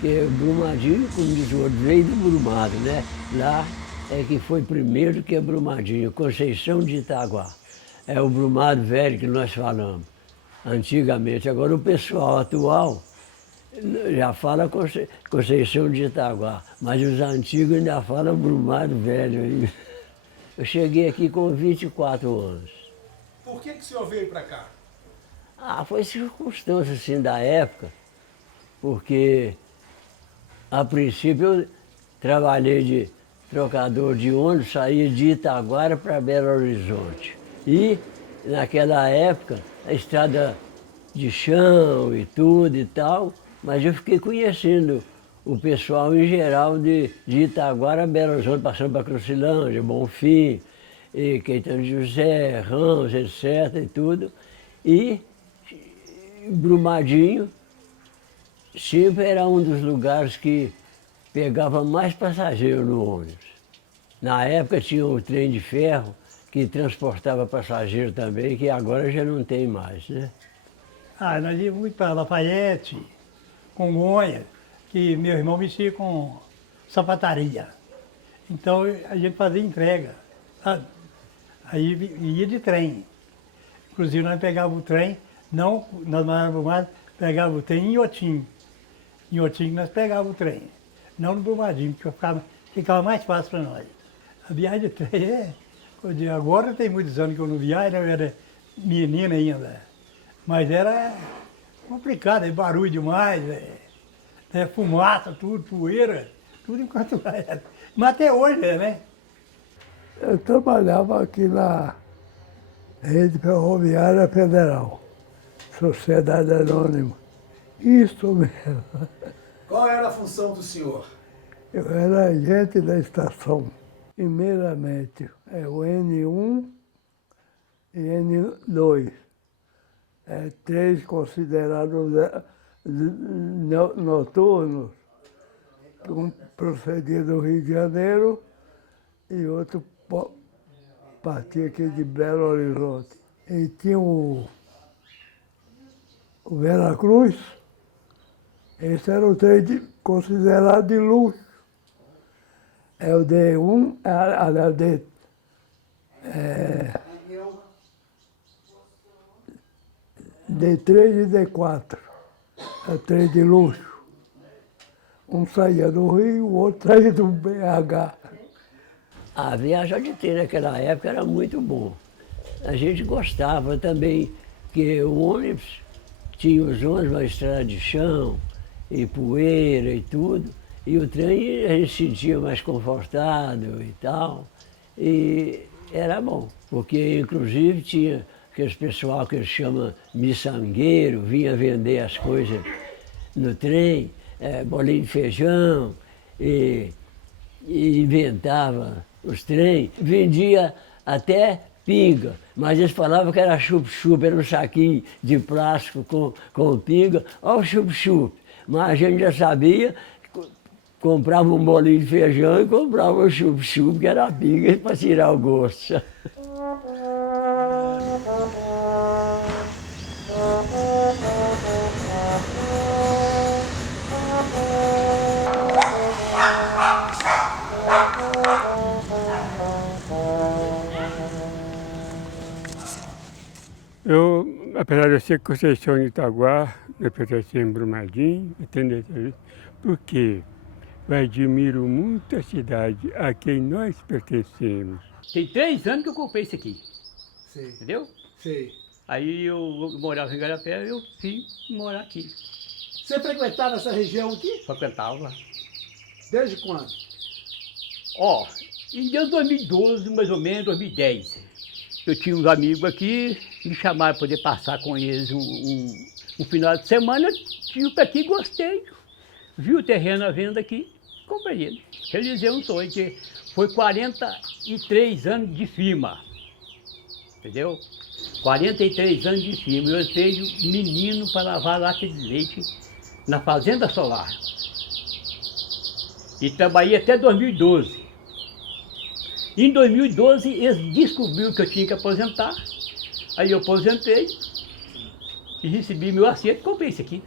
Porque Brumadinho, como diz o outro, veio do Brumado, né? Lá é que foi primeiro que é Brumadinho, Conceição de Itaguá. É o Brumado velho que nós falamos, antigamente. Agora o pessoal atual já fala Conceição de Itaguá, mas os antigos ainda falam Brumado velho ainda. Eu cheguei aqui com 24 anos. Por que o senhor veio para cá? Foi circunstância assim da época, porque a princípio eu trabalhei de trocador de ônibus, saía de Itaguara para Belo Horizonte. E naquela época a estrada de chão e tudo e tal, mas eu fiquei conhecendo o pessoal em geral de Itaguara a Belo Horizonte, passando para Crucilândia, Bonfim, e Caetano de José, Ramos, etc. e tudo. E Brumadinho sempre era um dos lugares que pegava mais passageiros no ônibus. Na época tinha o trem de ferro que transportava passageiro também, que agora já não tem mais, né? Nós íamos muito para Lafayette, Congonhas, que meu irmão mexia com sapataria. Então a gente fazia entrega, sabe? Aí ia de trem. Inclusive nós pegávamos o trem, não, nós morávamos mais, pegávamos o trem em Iotim. Em Iotim nós pegávamos o trem, não no Brumadinho, porque ficava mais fácil para nós. A viagem de trem agora tem muitos anos que eu não viajo, né? Eu era menina ainda. Mas era complicado, é barulho demais, fumaça, tudo, poeira, tudo enquanto era. Mas até hoje é, né? Eu trabalhava aqui na Rede Ferroviária Federal, Sociedade Anônima. Isso mesmo. Qual era a função do senhor? Eu era agente da estação. Primeiramente, é o N1 e N2. Três considerados noturnos. Um procedia do Rio de Janeiro e outro partia aqui de Belo Horizonte. E tinha o Veracruz, esse era o trem considerado de luxo. É o D1, D3 e D4, é o trem de luxo. Um saía do Rio, o outro saía do BH. A viagem de trem naquela época era muito bom. A gente gostava também, que o ônibus, tinha os ônibus, uma estrada de chão, e poeira e tudo, e o trem a gente se sentia mais confortável e tal, e era bom, porque inclusive tinha aqueles pessoal que eles chamam miçangueiro, vinha vender as coisas no trem, bolinho de feijão, e inventava os trens, vendia até pinga, mas eles falavam que era chup-chup, era um saquinho de plástico com pinga, olha o chup-chup. Mas a gente já sabia, comprava um bolinho de feijão e comprava o chup-chup, que era a pinga, para tirar o gosto. Eu, apesar de eu ser Conceição de Itaguá, eu pertenço em Brumadinho, porque eu admiro muito a cidade a quem nós pertencemos. Tem 3 anos que eu comprei isso aqui, Sei, entendeu? sei. Aí eu morava em Igarapé e eu vim morar aqui. Você frequentava essa região aqui? Frequentava. Desde quando? Ó, em 2012, mais ou menos, 2010, eu tinha uns amigos aqui, me chamaram para poder passar com eles um final de semana, eu tive para aqui, gostei. Vi o terreno à venda aqui, comprei ele. Realizei um sonho, que foi 43 anos de firma, entendeu? 43 anos de firma. Eu entrei menino para lavar lata de leite na Fazenda Solar. E trabalhei até 2012. Em 2012, eles descobriram que eu tinha que aposentar. Aí eu aposentei e recebi meu assento e comprei isso aqui.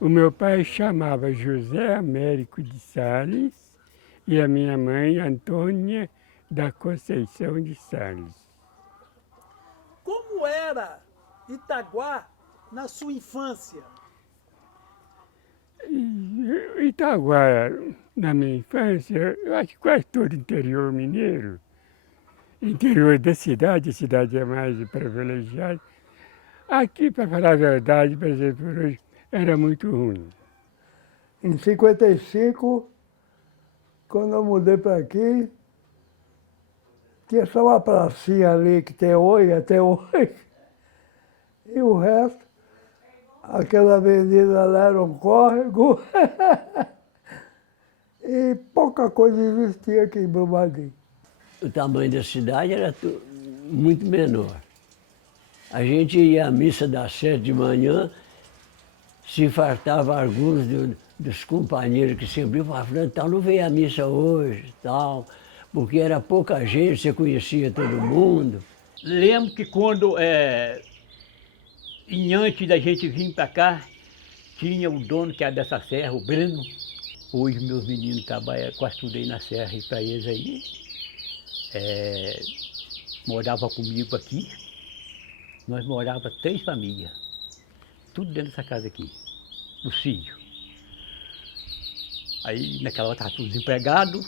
O meu pai chamava José Américo de Sales e a minha mãe Antônia da Conceição de Sales. Como era Itaguá na sua infância? Itaguá, na minha infância, eu acho que quase todo interior mineiro. Interior da cidade, a cidade é mais privilegiada. Aqui, para falar a verdade, por exemplo, hoje, era muito ruim. Em 55, quando eu mudei para aqui, tinha só uma pracinha ali que tem hoje, até hoje. E o resto, aquela avenida lá era um córrego. E pouca coisa existia aqui em Brumadinho. O tamanho da cidade era muito menor. A gente ia à missa das 7 de manhã, se fartava alguns dos companheiros que sempre falavam, tal, não veio à missa hoje, tal, porque era pouca gente, você conhecia todo mundo. Lembro que quando, antes da gente vir para cá, tinha o dono que era dessa serra, o Breno. Hoje meus meninos trabalham, quase tudo aí na serra, e para eles aí, morava comigo aqui. Nós morávamos 3 famílias, tudo dentro dessa casa aqui, no sítio. Aí naquela hora estava tudo desempregado,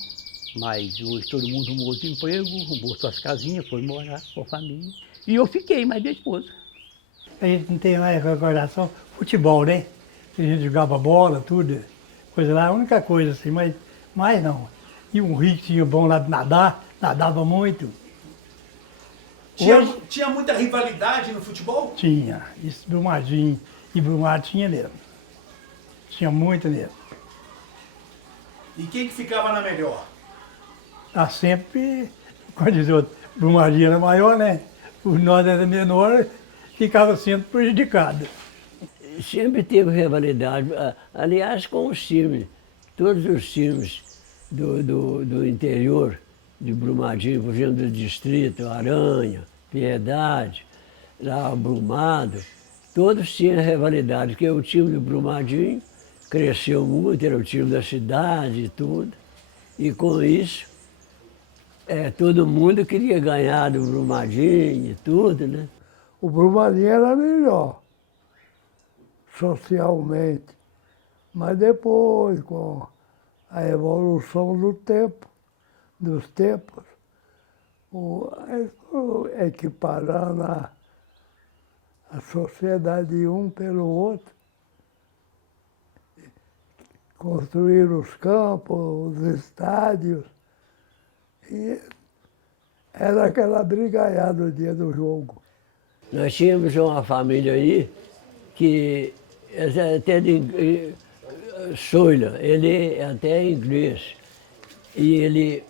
mas hoje todo mundo arrumou outro emprego, arrumou suas casinhas, foi morar com a família. E eu fiquei, mais minha esposa. A gente não tem mais recordação, futebol, né? A gente jogava bola, tudo, coisa lá, a única coisa assim, mas mais não. E um rio que tinha bom lá de nadar, nadava muito. Hoje, Tinha muita rivalidade no futebol? tinha, isso Brumadinho e Brumado tinha mesmo. Tinha muito mesmo. E quem que ficava na melhor? Tá sempre, como diz o outro, Brumadinho era maior, né? O nós era menor, ficava sempre prejudicado. Sempre teve rivalidade, aliás, com os times. Todos os times do interior, de Brumadinho, por exemplo, do Distrito, Aranha, Piedade, lá Brumado, todos tinham rivalidade, porque o time do Brumadinho cresceu muito, era o time da cidade e tudo. E com isso, todo mundo queria ganhar do Brumadinho e tudo, né? O Brumadinho era melhor, socialmente. Mas depois, com a evolução dos tempos, equiparando a sociedade um pelo outro, construir os campos, os estádios, e era aquela brigaiada no dia do jogo. Nós tínhamos uma família aí que até de Soila, ele é até inglês. E ele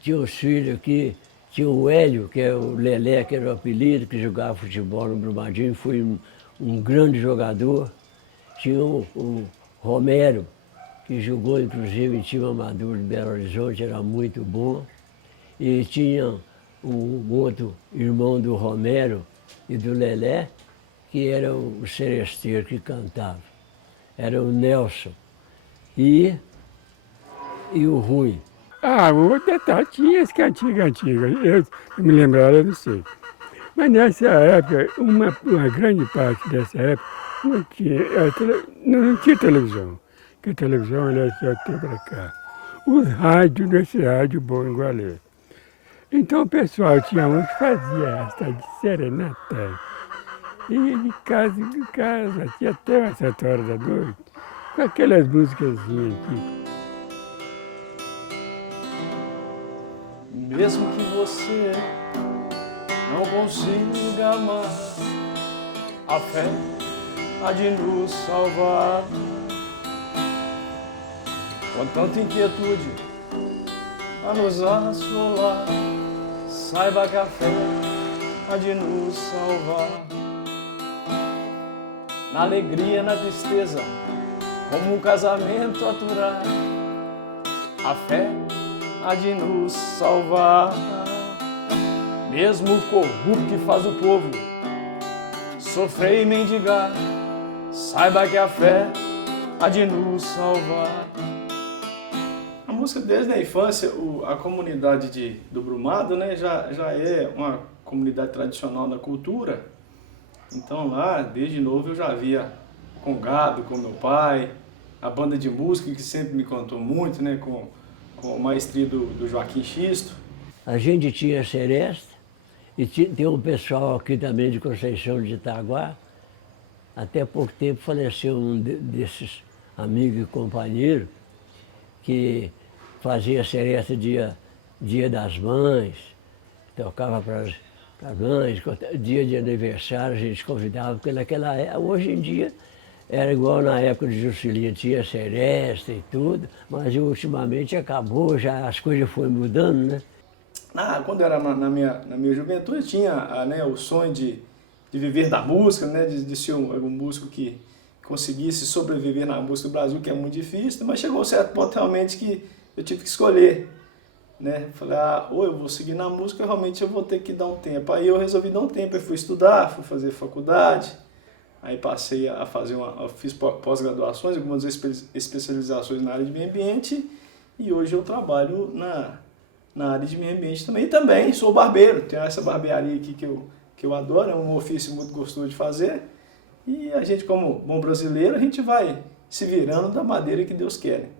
tinha os filhos aqui, tinha o Hélio, que é o Lelé, que era o apelido, que jogava futebol no Brumadinho, foi um grande jogador. Tinha o Romero, que jogou inclusive em time amador de Belo Horizonte, era muito bom. E tinha um outro irmão do Romero e do Lelé, que era o seresteiro que cantava. Era o Nelson e o Rui. O outro detalhe, tinha as cantigas antigas, eu não me lembrava, eu não sei. Mas nessa época, uma grande parte dessa época, não tinha televisão, porque a televisão era só ter para cá. Os rádios, nesse rádio bom em Gualê. Então o pessoal tinha um que fazia essa de serenata. E de casa em casa, até umas 7 horas da noite, com aquelas musicazinhas aqui. Mesmo que você não consiga amar, a fé há de nos salvar. Com tanta inquietude a nos assolar, saiba que a fé há de nos salvar. Na alegria, na tristeza, como um casamento aturar, a fé há de nos salvar. Mesmo o corrupto que faz o povo sofrer e mendigar, saiba que a fé há de nos salvar. A música desde a infância, a comunidade do Brumado, né, já é uma comunidade tradicional da cultura. Então lá, desde novo, eu já via com gado, com meu pai, a banda de música que sempre me contou muito, né, com a maestria do Joaquim Xisto. A gente tinha seresta e tem um pessoal aqui também de Conceição de Itaguá. Até pouco tempo faleceu um desses amigos e companheiros que fazia seresta dia das mães, tocava para as mães, dia de aniversário a gente convidava, porque naquela época, hoje em dia, era igual na época de Juscelino, tinha seresta e tudo, mas ultimamente acabou, já as coisas foram mudando, né? Quando eu era na minha juventude, eu tinha né, o sonho de viver da música, né, de ser um músico que conseguisse sobreviver na música do Brasil, que é muito difícil, mas chegou um certo ponto realmente que eu tive que escolher. Né? Falei, ou eu vou seguir na música, realmente eu vou ter que dar um tempo. Aí eu resolvi dar um tempo, eu fui estudar, fui fazer faculdade, aí passei a fazer eu fiz pós-graduações, algumas especializações na área de meio ambiente, e hoje eu trabalho na área de meio ambiente também. E também sou barbeiro, tenho essa barbearia aqui que eu adoro, é um ofício muito gostoso de fazer, e a gente, como bom brasileiro, a gente vai se virando da maneira que Deus quer.